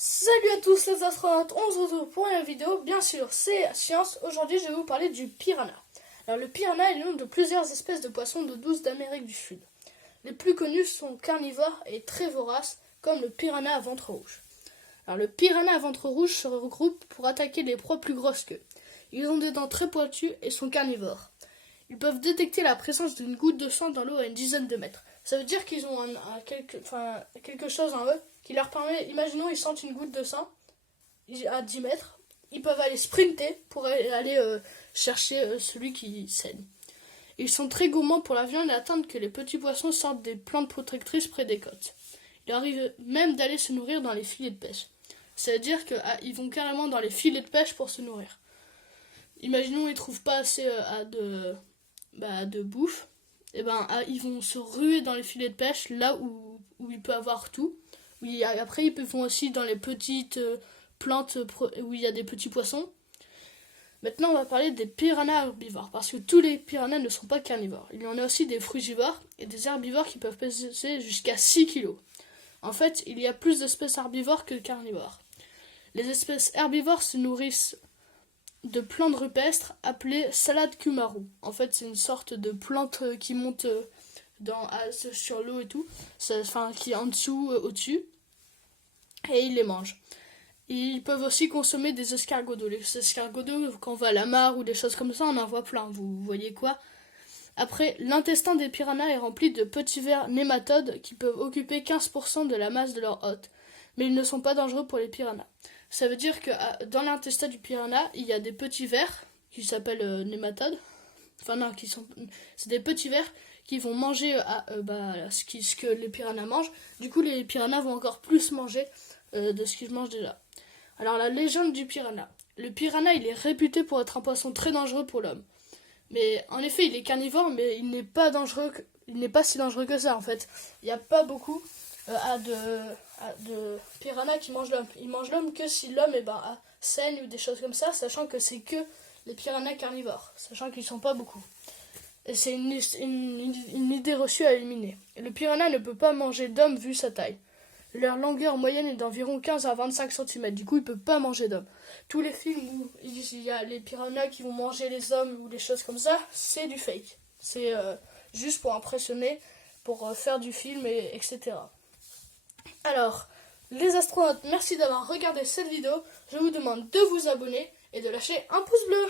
Salut à tous les astronautes, on se retrouve pour une vidéo, bien sûr c'est Science. Aujourd'hui je vais vous parler du piranha. Alors le piranha est le nom de plusieurs espèces de poissons d'eau douce d'Amérique du Sud. Les plus connus sont carnivores et très voraces, comme le piranha à ventre rouge. Alors le piranha à ventre rouge se regroupe pour attaquer les proies plus grosses qu'eux. Ils ont des dents très pointues et sont carnivores. Ils peuvent détecter la présence d'une goutte de sang dans l'eau à une dizaine de mètres. Ça veut dire qu'ils ont quelque chose en eux qui leur permet, imaginons ils sentent une goutte de sang à 10 mètres, ils peuvent aller sprinter pour aller chercher celui qui saigne. Ils sont très gourmands pour la viande et attendent que les petits poissons sortent des plantes protectrices près des côtes. Il arrive même d'aller se nourrir dans les filets de pêche. Ça veut dire qu'ils vont carrément dans les filets de pêche pour se nourrir. Imaginons ils ne trouvent pas assez de bouffe, ils vont se ruer dans les filets de pêche là où il peut avoir tout. Après ils vont aussi dans les petites plantes où il y a des petits poissons. Maintenant on va parler des piranhas herbivores, parce que tous les piranhas ne sont pas carnivores. Il y en a aussi des frugivores et des herbivores qui peuvent peser jusqu'à 6 kg. En fait, il y a plus d'espèces herbivores que carnivores. Les espèces herbivores se nourrissent de plantes rupestres appelées salade kumaru. En fait, c'est une sorte de plante qui monte sur l'eau et tout, qui est en dessous, au-dessus, et ils les mangent. Et ils peuvent aussi consommer des escargots d'eau. Les escargots d'eau, quand on va à la mare ou des choses comme ça, on en voit plein, vous voyez quoi. Après, l'intestin des piranhas est rempli de petits vers nématodes qui peuvent occuper 15% de la masse de leur hôte, mais ils ne sont pas dangereux pour les piranhas. Ça veut dire que dans l'intestin du piranha, il y a des petits vers qui s'appellent nématodes. C'est des petits vers qui vont manger ce que les piranhas mangent. Du coup, les piranhas vont encore plus manger de ce qu'ils mangent déjà. Alors, la légende du piranha. Le piranha, il est réputé pour être un poisson très dangereux pour l'homme. Mais en effet, il est carnivore, mais il n'est pas si dangereux que ça en fait. Il n'y a pas beaucoup de piranhas qui mangent l'homme. Ils mangent l'homme que si l'homme saigne ou des choses comme ça, sachant que c'est que les piranhas carnivores, sachant qu'ils ne sont pas beaucoup. Et c'est une idée reçue à éliminer. Le piranha ne peut pas manger d'homme vu sa taille. Leur longueur moyenne est d'environ 15 à 25 cm, du coup il ne peut pas manger d'hommes. Tous les films où il y a les piranhas qui vont manger les hommes ou des choses comme ça, c'est du fake. C'est juste pour impressionner, pour faire du film, etc. Alors, les astronautes, merci d'avoir regardé cette vidéo. Je vous demande de vous abonner et de lâcher un pouce bleu.